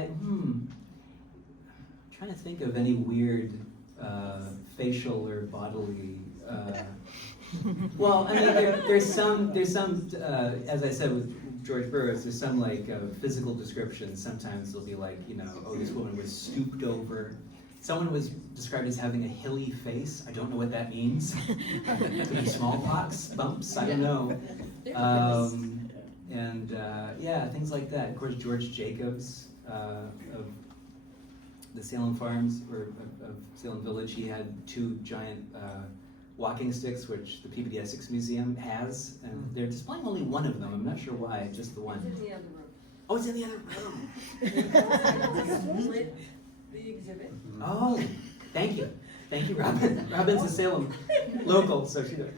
I'm trying to think of any weird facial or bodily. Well, I mean, there's some. As I said with George Burroughs, there's some like physical descriptions. Sometimes they'll be like, you know, oh, this woman was stooped over, someone was described as having a hilly face. I don't know what that means. Could be smallpox, bumps, I don't know. Yeah, things like that. Of course, George Jacobs of the Salem Farms, or of Salem Village, he had 2 giant walking sticks, which the Peabody Essex Museum has, and they're displaying only one of them. I'm not sure why, just the one. It's in the other room. Oh, it's in the other room. Split the exhibit. Oh, thank you. Thank you, Robin. Robin's a Salem local, so she knows.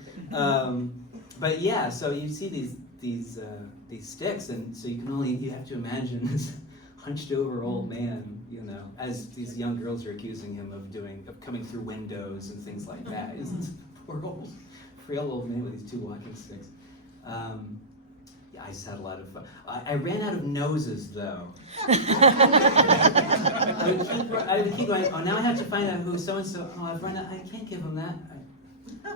But yeah, so you see these sticks, and so you have to imagine this hunched over old man, you know, as these young girls are accusing him of coming through windows and things like that. He's this poor old, frail old man with these 2 walking sticks. Yeah, I just had a lot of fun. I ran out of noses, though. I would keep going, oh, now I have to find out who so-and-so, oh, I've run out, I can't give him that.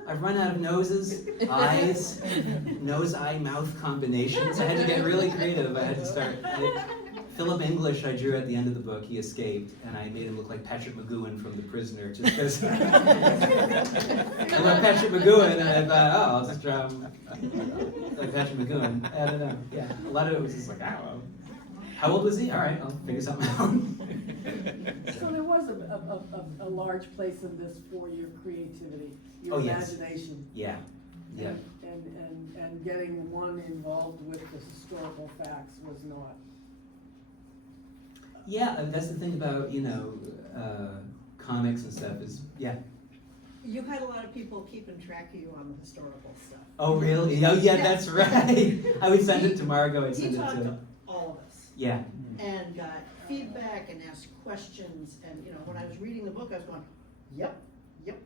I've run out of noses, eyes, nose-eye-mouth combinations. I had to get really creative. I had to start. Philip English I drew at the end of the book. He escaped, and I made him look like Patrick McGowan from The Prisoner, just because I love Patrick McGowan, and I thought, oh, I'll just draw him like Patrick McGowan. I don't know. Yeah, a lot of it was just like, oh, how old was he? All right, I'll figure something out. So there was a large place in this for your creativity, your imagination. Yeah, yeah. And getting one involved with the historical facts was not. Yeah, that's the thing about, you know, comics and stuff is, yeah. You had a lot of people keeping track of you on the historical stuff. Oh, really? Oh, yeah, that's right. I would send it to Margot, I'd send He it talked to... to all of us. Yeah. And got feedback and asked questions, and you know, when I was reading the book, I was going, yep,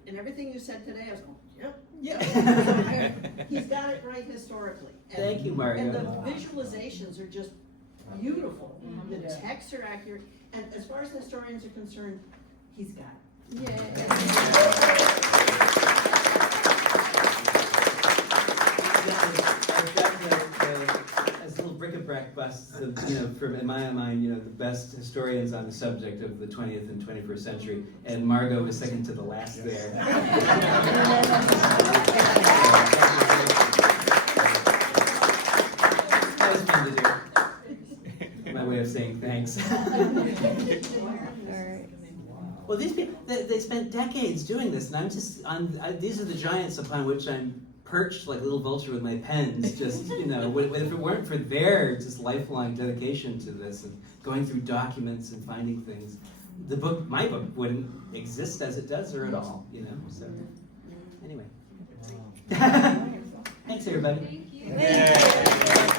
and everything you said today, I was going, yep. Yeah. He's got it right historically. Thank you, Margot. And the visualizations are just beautiful. The Yeah. texts are accurate, and as far as the historians are concerned, he's got it. I've got as little bric-a-brac busts of, you know, from, in my mind, you know, the best historians on the subject of the 20th and 21st century, and Margot was second to the last there. That was fun to do. My way of saying thanks. Well, these people, they spent decades doing this, and I'm just, these are the giants upon which I'm perched like a little vulture with my pens, just, you know, if it weren't for their just lifelong dedication to this and going through documents and finding things, my book wouldn't exist as it does or at all, you know, so, anyway. Thanks, everybody. Thank you.